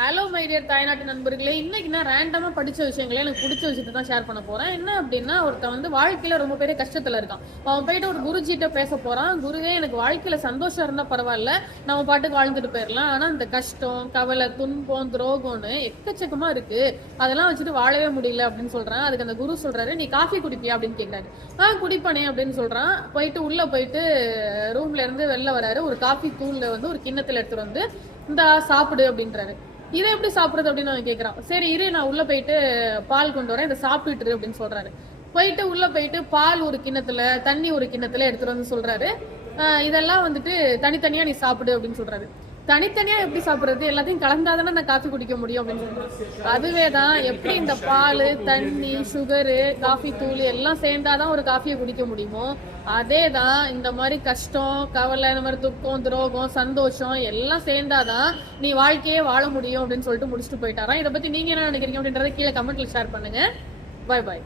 Hello my dear தாய்நாட்டு நண்பர்களே, இன்னைக்கு நான் ரேண்டமா படிச்ச விஷயங்களே எனக்கு பிடிச்ச விஷயத்தை தான் ஷேர் பண்ண போறேன். என்ன அப்படின்னா, ஒருத்தன் வந்து வாழ்க்கையில ரொம்ப பெரிய கஷ்டத்துல இருக்கான். அவன் போயிட்டு ஒரு குருஜிட்ட பேச போறான். குருவே, எனக்கு வாழ்க்கையில சந்தோஷம் இருந்தா பரவாயில்ல, நம்ம பாட்டுக்கு வாழ்ந்துட்டு போயிடலாம். ஆனா இந்த கஷ்டம், கவலை, துன்பம், துரோகம்னு எக்கச்சக்கமா இருக்கு, அதெல்லாம் வச்சுட்டு வாழவே முடியல அப்படின்னு சொல்றான். அதுக்கு அந்த குரு சொல்றாரு, நீ காஃபி குடிப்பியா அப்படின்னு கேட்கிறாரு. குடிப்பானே அப்படின்னு சொல்றான். போயிட்டு உள்ள போயிட்டு ரூம்ல இருந்து வெளில வராரு. ஒரு காஃபி தூள்ல வந்து ஒரு கிண்ணத்துல எடுத்துட்டு வந்து இந்த சாப்பிடு அப்படின்றாரு. இதை எப்படி சாப்பிடுறது அப்படின்னு அவன் கேட்கறான். சரி இரு, நான் உள்ள போயிட்டு பால் கொண்டு வரேன், இதை சாப்பிட்டுட்டு அப்படின்னு சொல்றாரு. போயிட்டு உள்ள போயிட்டு பால் ஒரு கிண்ணத்துல, தண்ணி ஒரு கிண்ணத்துல எடுத்துட்டு வந்து சொல்றாரு. இதெல்லாம் வந்துட்டு தனித்தனியா நீ சாப்பிடு அப்படின்னு சொல்றாரு. தனித்தனியா எப்படி சாப்பிடுறது, எல்லாத்தையும் கலந்தாதானே நான் காஃபி குடிக்க முடியும் அப்படின்னு சொல்றேன். அதுவேதான், எப்படி இந்த பால், தண்ணி, சுகரு, காஃபி தூள் எல்லாம் சேர்ந்தாதான் ஒரு காஃபியை குடிக்க முடியுமோ, அதேதான் இந்த மாதிரி கஷ்டம், கவலை, இந்த மாதிரி துக்கம், துரோகம், சந்தோஷம் எல்லாம் சேர்ந்தாதான் நீ வாழ்க்கையே வாழ முடியும் அப்படின்னு சொல்லிட்டு முடிச்சுட்டு போயிட்டாராம். இதை பத்தி நீங்க என்ன நினைக்கிறீங்க அப்படின்றத கீழே கமெண்ட்ல ஷேர் பண்ணுங்க. பாய் பாய்.